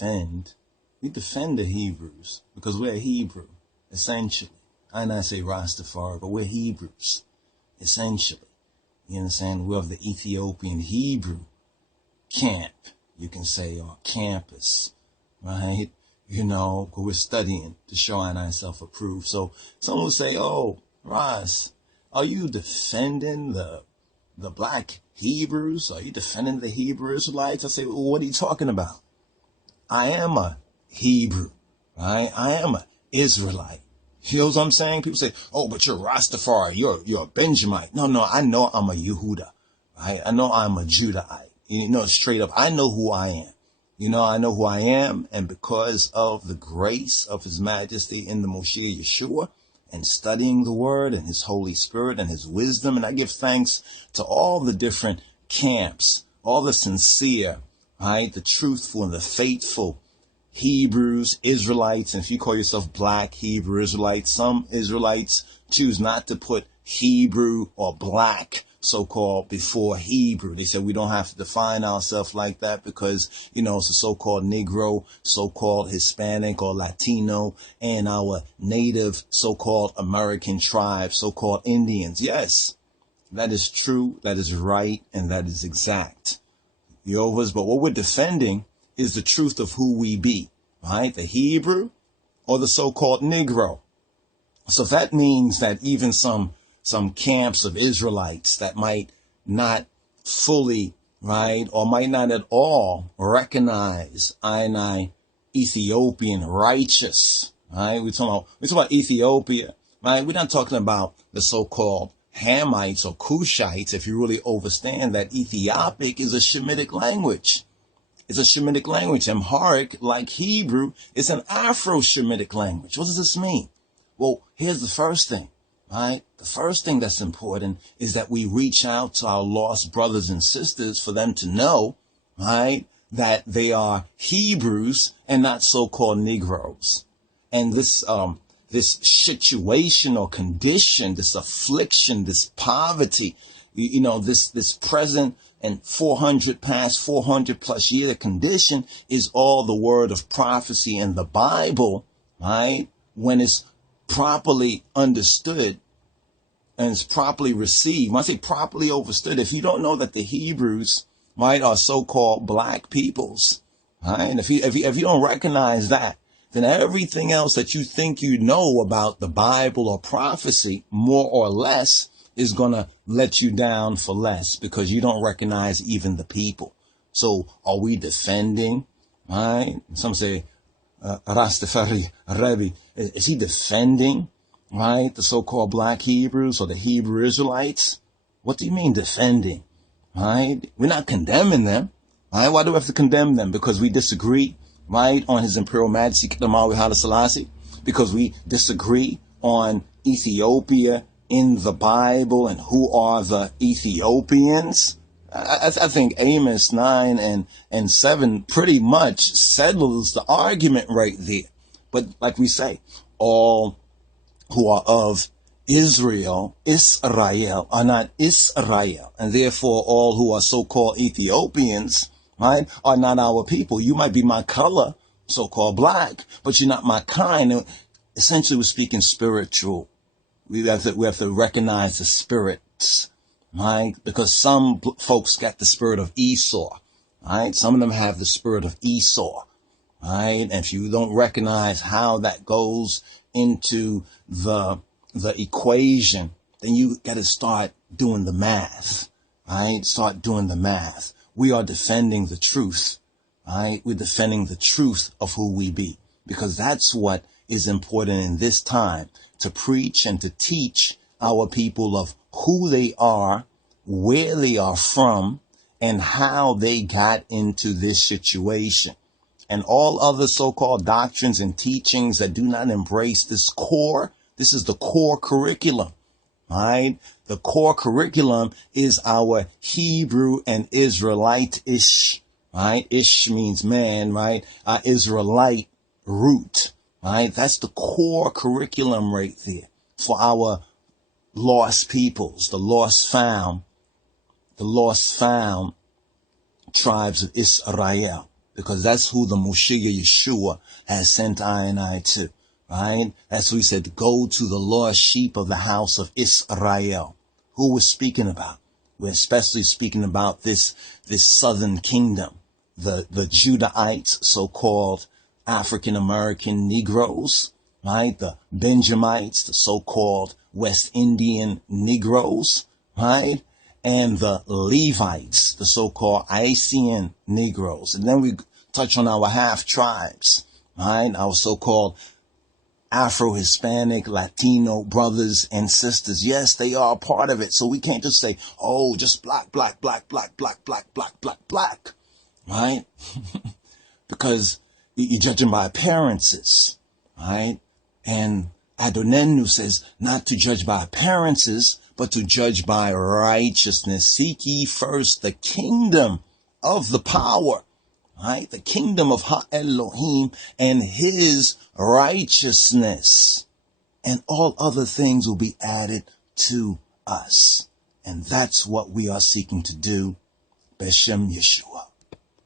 defend the Hebrews because we're Hebrew, essentially. I not say RasTafari, but we're Hebrews, essentially. You understand? We're of the Ethiopian Hebrew camp, you can say, or campus, right? You know, because we're studying to show ourselves approved. So someone will say, oh, Ras, are you defending the black Hebrews? Are you defending the Hebrew Israelites? I say, well, what are you talking about? I am a Hebrew, right? I am an Israelite. You know what I'm saying? People say, oh, but you're Rastafari. You're a Benjamite. No, I know I'm a Yehuda, right? I know I'm a Judahite. You know, straight up, I know who I am. You know, I know who I am. And because of the grace of His Majesty in the Moshiach Yeshua and studying the Word and His Holy Spirit and His wisdom, and I give thanks to all the different camps, all the sincere, right, the truthful and the faithful Hebrews, Israelites, and if you call yourself black Hebrew Israelites, some Israelites choose not to put Hebrew or black so-called before Hebrew. They said we don't have to define ourselves like that because, you know, it's a so-called Negro, so-called Hispanic or Latino, and our native so-called American tribes, so-called Indians. Yes, that is true, that is right, and that is exact. Yehovah's, but what we're defending is the truth of who we be, right? The Hebrew or the so-called Negro. So that means that even some camps of Israelites that might not fully, right, or might not at all recognize I Ethiopian righteous, right? We're talking about Ethiopia, right? We're not talking about the so-called Hamites or Cushites, if you really understand that Ethiopic is a Shemitic language. It's a Shemitic language. Amharic, like Hebrew, is an Afro-Shemitic language. What does this mean? Well, here's the first thing, right? The first thing that's important is that we reach out to our lost brothers and sisters for them to know, right, that they are Hebrews and not so-called Negroes. And this situation or condition, this affliction, this poverty, you know, this present and 400 plus year condition is all the word of prophecy in the Bible, right? When it's properly understood and it's properly received. When I say properly understood, if you don't know that the Hebrews, right, are so-called black peoples, right? And if you don't recognize that, then everything else that you think you know about the Bible or prophecy, more or less, is going to let you down for less because you don't recognize even the people. So are we defending, right? Some say, RasTafari, Rebbe, is he defending, right, the so-called black Hebrews or the Hebrew Israelites? What do you mean defending, right? We're not condemning them, right? Why do we have to condemn them? Because we disagree, right, on His Imperial Majesty, Haile Selassie, because we disagree on Ethiopia in the Bible and who are the Ethiopians. I think Amos 9 and 7 pretty much settles the argument right there. But like we say, all who are of Israel, are not Israel. And therefore, all who are so-called Ethiopians, right, are not our people. You might be my color, so-called black, but you're not my kind. And essentially, we're speaking spiritual. We have to recognize the spirits, right? Because some folks got the spirit of Esau, right? Some of them have the spirit of Esau, right? And if you don't recognize how that goes into the equation, then you got to start doing the math, right? Start doing the math. We are defending the truth, right? We're defending the truth of who we be, because that's what is important in this time, to preach and to teach our people of who they are, where they are from, and how they got into this situation. And all other so-called doctrines and teachings that do not embrace this is the core curriculum, right? The core curriculum is our Hebrew and Israelite-ish, right? Ish means man, right? Our Israelite root, right? That's the core curriculum right there for our lost peoples, the lost found tribes of Israel. because that's who the Moshiach Yeshua has sent I and I to, right? That's who he said, go to the lost sheep of the house of Israel. Who we're speaking about? We're especially speaking about this southern kingdom, the Judahites, so-called African-American Negroes, right? The Benjamites, the so-called West Indian Negroes, right? And the Levites, the so-called Asian Negroes. And then we touch on our half tribes, right? Our so-called Afro-Hispanic, Latino brothers and sisters. Yes, they are a part of it. So we can't just say, oh, just black, black, black, black, black, black, black, black, black, right? Because you're judging by appearances, right? And Adonenu says not to judge by appearances, but to judge by righteousness. Seek ye first the kingdom of the power, right? The kingdom of Ha-Elohim and his righteousness, and all other things will be added to us. And that's what we are seeking to do. Beshem Yeshua.